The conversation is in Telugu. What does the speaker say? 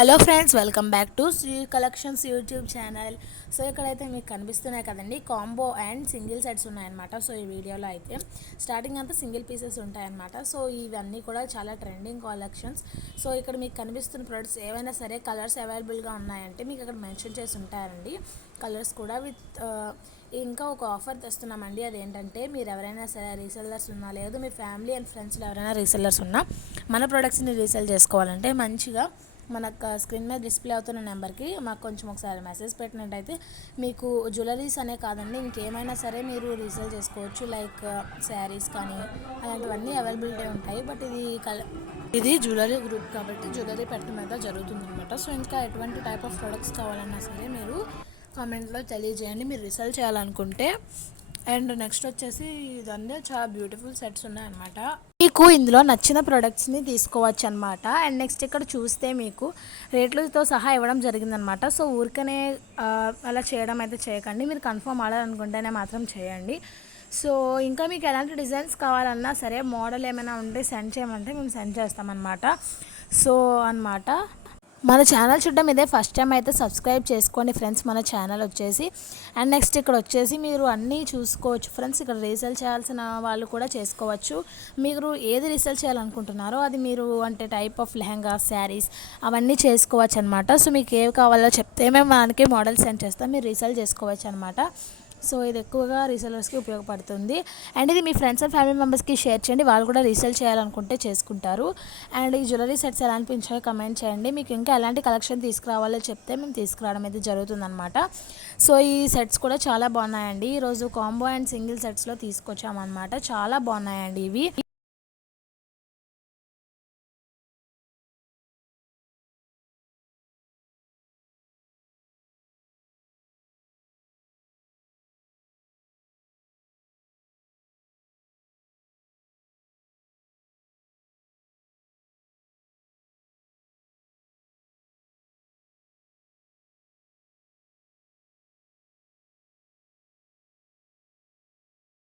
Hello friends, welcome back to Shri collections YouTube channel. So ఇక్కడైతే మీకు కనిపిస్తున్నాయి కదండి, కాంబో అండ్ సింగిల్ సెట్స్ ఉన్నాయన్నమాట. సో ఈ వీడియోలో అయితే స్టార్టింగ్ అంతా సింగిల్ పీసెస్ ఉంటాయన్నమాట. సో ఇవన్నీ కూడా చాలా ట్రెండింగ్ కలెక్షన్స్. సో ఇక్కడ మీకు కనిపిస్తున్న ప్రొడక్ట్స్ ఏవైనా సరే కలర్స్ అవైలబుల్గా ఉన్నాయంటే మీకు అక్కడ మెన్షన్ చేసి ఉంటాయండి. కలర్స్ కూడా ఇంకా ఒక ఆఫర్ తెస్తున్నామండి. అదేంటంటే మీరు ఎవరైనా సరే రీసెల్లర్స్ ఉన్నా, లేదు మీ ఫ్యామిలీ అండ్ ఫ్రెండ్స్లో ఎవరైనా రీసెల్లర్స్ ఉన్నా మన ప్రొడక్ట్స్ని రీసెల్ చేసుకోవాలంటే మంచిగా మనకు స్క్రీన్ మీద డిస్ప్లే అవుతున్న నెంబర్కి మాకు కొంచెం ఒకసారి మెసేజ్ పెట్టినట్టయితే మీకు జ్యువెలరీస్ అనే కాదండి, ఇంకేమైనా సరే మీరు రీసేల్ చేసుకోవచ్చు. లైక్ శారీస్ కానీ అలాంటివన్నీ అవైలబిలిటీ ఉంటాయి. బట్ ఇది జ్యువెలరీ గ్రూప్ కాబట్టి జ్యువెలరీ పెట్టడం మీద జరుగుతుందన్నమాట. సో ఇంకా ఎటువంటి టైప్ ఆఫ్ ప్రొడక్ట్స్ కావాలన్నా సరే మీరు కామెంట్లో తెలియజేయండి, మీరు రీసేల్ చేయాలనుకుంటే. అండ్ నెక్స్ట్ వచ్చేసి ఇదన్నీ చాలా బ్యూటిఫుల్ సెట్స్ ఉన్నాయన్నమాట. మీకు ఇందులో నచ్చిన ప్రొడక్ట్స్ని తీసుకోవచ్చు అనమాట. అండ్ నెక్స్ట్ ఇక్కడ చూస్తే మీకు రేట్లతో సహా ఇవ్వడం జరిగిందనమాట. సో ఊరికనే అలా చేయడం అయితే చేయకండి, మీరు కన్ఫర్మ్ ఆడాలనుకుంటేనే మాత్రం చేయండి. సో ఇంకా మీకు ఎలాంటి డిజైన్స్ కావాలన్నా సరే మోడల్ ఏమైనా ఉంటే సెండ్ చేయమంటే మేము సెండ్ చేస్తామన్నమాట. సో అన్నమాట. మన ఛానల్ చూడడం ఇదే ఫస్ట్ టైం అయితే సబ్స్క్రైబ్ చేసుకోండి ఫ్రెండ్స్, మన ఛానల్ వచ్చేసి. అండ్ నెక్స్ట్ ఇక్కడ వచ్చేసి మీరు అన్నీ చూసుకోవచ్చు ఫ్రెండ్స్. ఇక్కడ రీసేల్ చేయాల్సిన వాళ్ళు కూడా చేసుకోవచ్చు. మీరు ఏది రీసేల్ చేయాలనుకుంటున్నారో అది మీరు అంటే టైప్ ఆఫ్ లెహంగా, శారీస్ అవన్నీ చేసుకోవచ్చు అనమాట. సో మీకు ఏవి కావాలో చెప్తే మేము మనకి మోడల్ సెండ్ చేస్తాం, మీరు రీసేల్ చేసుకోవచ్చు అనమాట. సో ఇది ఎక్కువగా రీసెలర్స్కి ఉపయోగపడుతుంది. అండ్ ఇది మీ ఫ్రెండ్స్ అండ్ ఫ్యామిలీ మెంబర్స్కి షేర్ చేయండి, వాళ్ళు కూడా రీసేల్ చేయాలనుకుంటే చేసుకుంటారు. అండ్ ఈ జ్యువెలరీ సెట్స్ ఎలా అనిపించాయో కమెంట్ చేయండి. మీకు ఇంకా ఎలాంటి కలెక్షన్ తీసుకురావాలో చెప్తే మేము తీసుకురావడం అయితే జరుగుతుందన్నమాట. సో ఈ సెట్స్ కూడా చాలా బాగున్నాయండి. ఈరోజు కాంబో అండ్ సింగిల్ సెట్స్లో తీసుకొచ్చామన్నమాట. చాలా బాగున్నాయండి ఇవి.